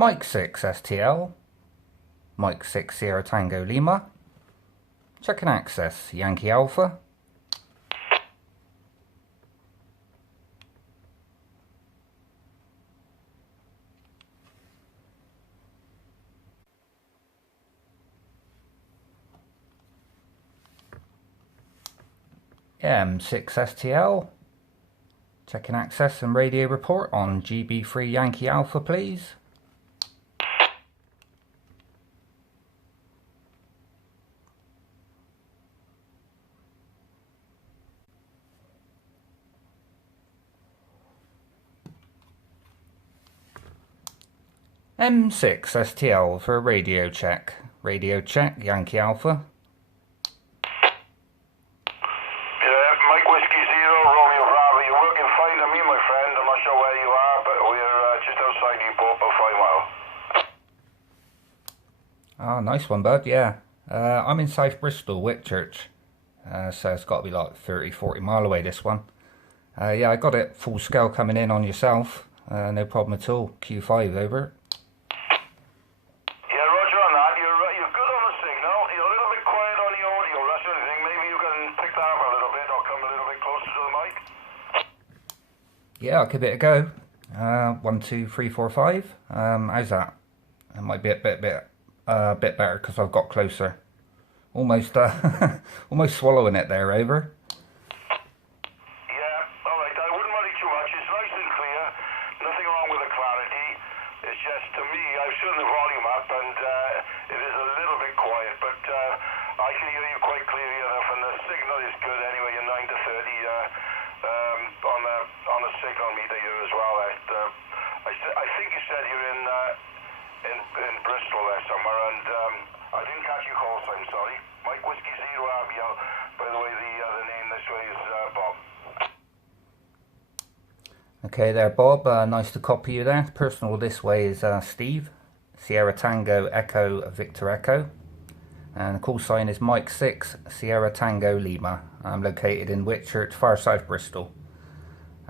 Mike 6 STL, Mike 6 Sierra Tango Lima, check and access Yankee Alpha, M6 STL, check and access and radio report on Gb3 Yankee Alpha please. M6 STL for a radio check. Radio check, Yankee Alpha. Yeah, Mike Whiskey Zero, Romeo Bravo. You're working fine to me, my friend. I'm not sure where you are, but we're just outside Newport, about 5 miles. Ah, nice one, bud, yeah. I'm in South Bristol, Whitchurch. So it's got to be like 30-40 mile away, this one. Yeah, I got it full scale coming in on yourself. No problem at all. Q5 over. Yeah, I'll give it a go. 1, 2, 3, 4, 5. How's that? It might be a bit better because I've got closer. Almost, almost swallowing it there. Over. Yeah, all right. I wouldn't worry too much. It's nice and clear. Nothing wrong with the clarity. It's just to me, I've turned the volume up and it is a little bit quiet, but I can hear you quite clearly enough, and the signal is good anyway. In 9 to 30. On the signal meter here as well. I think you said you're in Bristol there somewhere, and I didn't catch your call, so I'm sorry. Mike Whiskey Zero RBL. By the way, the name this way is Bob. Okay there, Bob. Nice to copy you there. Personal this way is Steve. Sierra Tango Echo Victor Echo. And the call sign is Mike 6 Sierra Tango Lima. I'm located in Whitchurch, far south Bristol.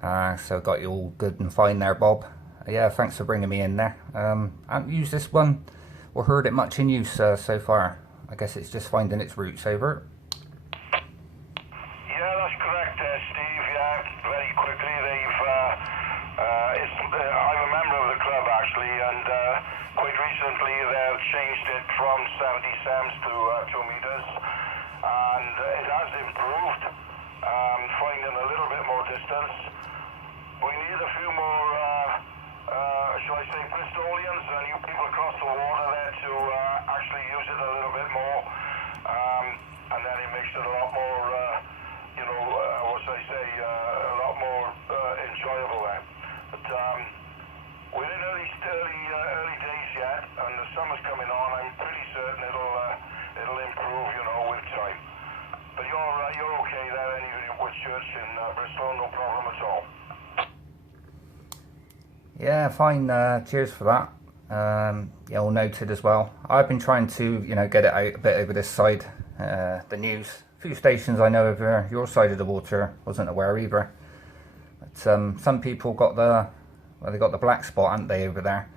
So got you all good and fine there, Bob. Yeah, thanks for bringing me in there. I haven't used this one or heard it much in use so far. I guess it's just finding its roots. Over. Yeah, that's correct, Steve. Yeah, very quickly I'm a member of the club actually, and quite recently they've changed it from 70 sems to 2 meters, and it has improved. Finding a little bit more distance. We need a few more, shall I say, Bristolians and you people across the water there to actually use it a little bit more, and then it makes it a lot more, what should I say, a lot more enjoyable there. But we're in early days yet, and the summer's coming on. I'm pretty certain it'll improve, with time. But you're okay there, and you're in Whitchurch in Bristol, no problem at all. Yeah, fine. Cheers for that. Yeah, all noted as well. I've been trying to, get it out a bit over this side. The news. A few stations I know over your side of the water wasn't aware either. But some people got they got the black spot, haven't they, over there?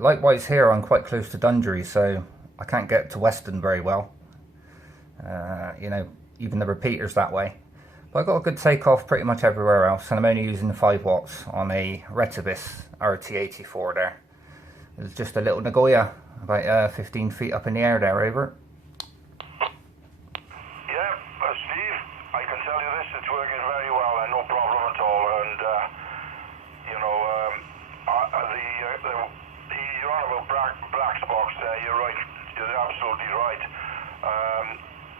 Likewise here, I'm quite close to Dundry, so I can't get to Weston very well. Even the repeaters that way. But I got a good takeoff pretty much everywhere else, and I'm only using 5 watts on a Retevis RT84 there. It's just a little Nagoya, about 15 feet up in the air there. Over. Yeah, Steve, I can tell you this, it's working very well and no problem at all, and you're on about black spots there, you're right, you're absolutely right.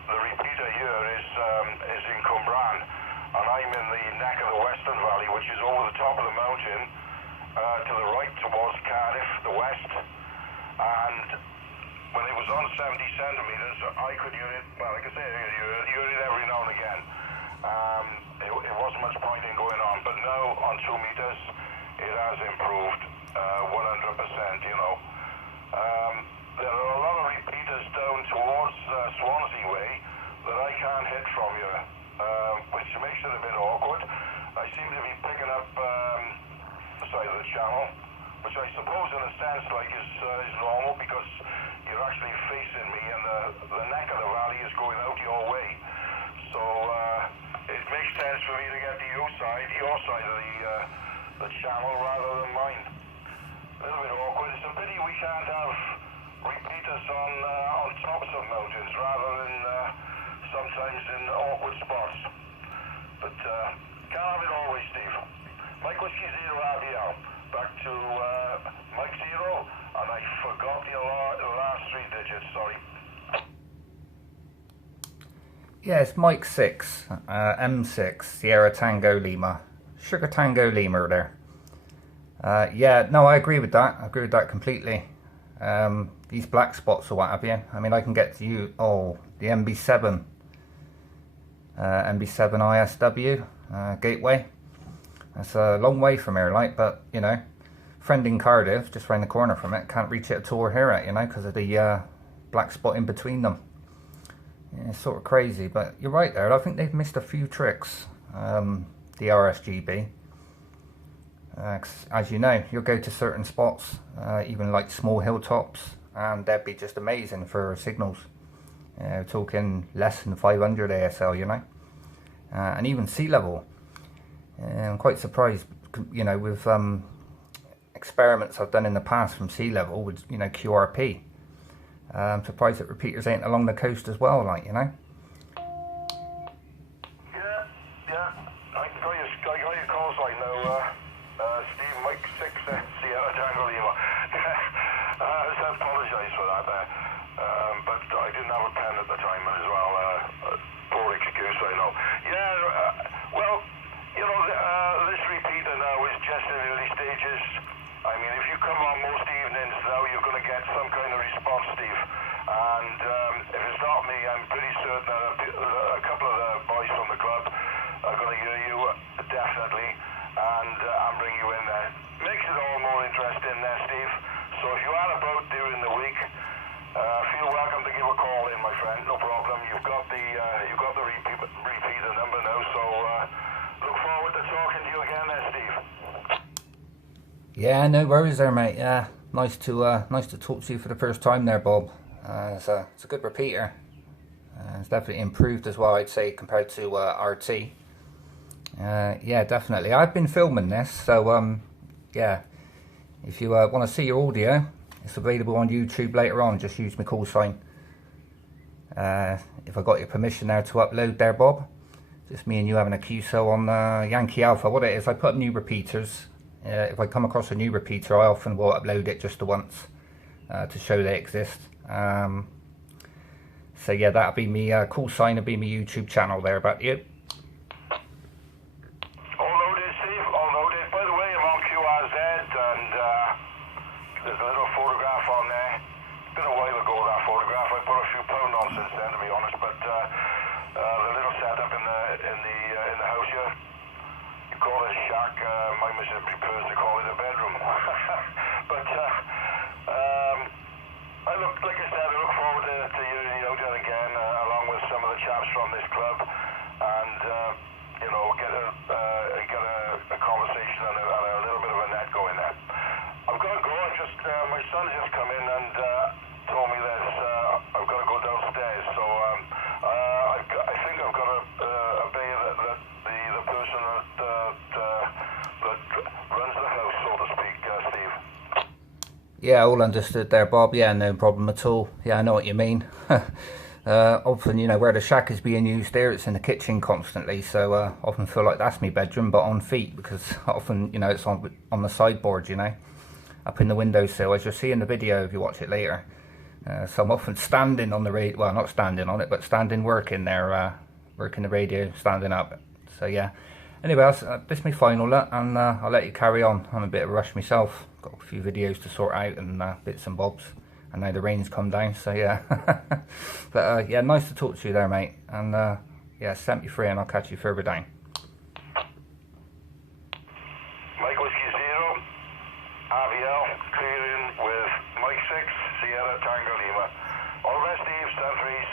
The repeater here is in Cwmbran, and I'm in the neck of the Western Valley, which is over the top of the mountain, to the right towards Cardiff, the west. And when it was on 70 centimeters, I could hear it, well, like I say, hear it every now and again. It wasn't much point in going on, but now on 2 meters, it has improved 100%, There are a lot of repeaters down towards Swansea way that I can't hit from here, which makes it a bit awkward. I seem to be picking up the side of the channel, which I suppose in a sense like is normal because you're actually facing me and the neck of the valley is going out your way. So it makes sense for me to get to your side of the channel rather than mine. A little bit awkward. It's a pity we can't have repeaters on tops of mountains rather than sometimes in awkward spots. But can't have it always, Steve. Mike Whiskey Zero RBL. Back to Mike Zero, and I forgot the last 3 digits, sorry. Yeah, it's Mike 6, M6, Sierra Tango Lima. Sugar Tango Lima there. Yeah, no, I agree with that. I agree with that completely. These black spots or what have you. I mean, I can get to you, the MB7. MB7 ISW Gateway. That's a long way from here, like, but, you know, friend in Cardiff, just round the corner from it, can't reach it at all here, you know, because of the black spot in between them. Yeah, it's sort of crazy, but you're right there. I think they've missed a few tricks, the RSGB. As you know, you'll go to certain spots, even like small hilltops, and they'd be just amazing for signals. We're talking less than 500 ASL, you know, and even sea level. I'm quite surprised, you know, with experiments I've done in the past from sea level with, you know, QRP. I'm surprised that repeaters ain't along the coast as well, like, you know. Yeah. I got your call sign now, Steve, Mike 6, Sierra Tango Lima. I apologise for that there, but I didn't have a pen at the time as well. Poor excuse, I know. Yeah, well, you know, this repeater now is just in early stages. I mean, if you come on most evenings now, you're going to get some kind of response, Steve. And if it's not me, I'm pretty certain that a couple of the boys from the club are going to hear you, definitely, and bring you in there. Makes it all more interesting there, Steve. So if you are about during the week, feel welcome to give a call in, my friend. No problem. You've got the repeater number now, so look forward to talking to you again there, Steve. Yeah, no worries there, mate. Yeah, nice to talk to you for the first time there, Bob. It's a good repeater. It's definitely improved as well, I'd say, compared to RT. Yeah, definitely. I've been filming this, so yeah. If you want to see your audio, it's available on YouTube later on. Just use my call sign. If I got your permission there to upload there, Bob. Just me and you having a QSO on Yankee Alpha. What it is, I put new repeaters. If I come across a new repeater, I often will upload it just the once to show they exist. So yeah, that'll be me call sign, will be my YouTube channel there. About you. All loaded, Steve. All loaded. By the way, I'm on QRZ, and there's a little photograph on there. Been a while ago that photograph. I put a few pound on since then, to be honest. But the little setup in the house here. You call it a shack. My missus prefers to call it a bedroom. But like I said, I look forward to hearing you out there again, along with some of the chaps from this club, and you know, get a conversation and a little bit of a net going there. I've got to go. My son's just come in and told me that I've got to go downstairs. So I think I've got to obey the person that runs the house, so to speak, Steve. Yeah, all understood there, Bob. Yeah, no problem at all. Yeah, I know what you mean. Often, you know, where the shack is being used there, it's in the kitchen constantly, so often feel like that's my bedroom, but on feet, because often, you know, it's on the sideboard, you know, up in the windowsill, as you'll see in the video if you watch it later. So I'm often standing on the radio, well, not standing on it, but standing working there, working the radio, standing up. So yeah, anyway, this is my final look, and I'll let you carry on. I'm a bit of a rush myself, got a few videos to sort out and bits and bobs. I know the rain's come down, so yeah. But yeah, nice to talk to you there, mate. And yeah, 73, and I'll catch you further down. Mike Whiskey Zero, RBL, clearing with Mike 6, Sierra Tango Lima. All the best, Steve, 73s.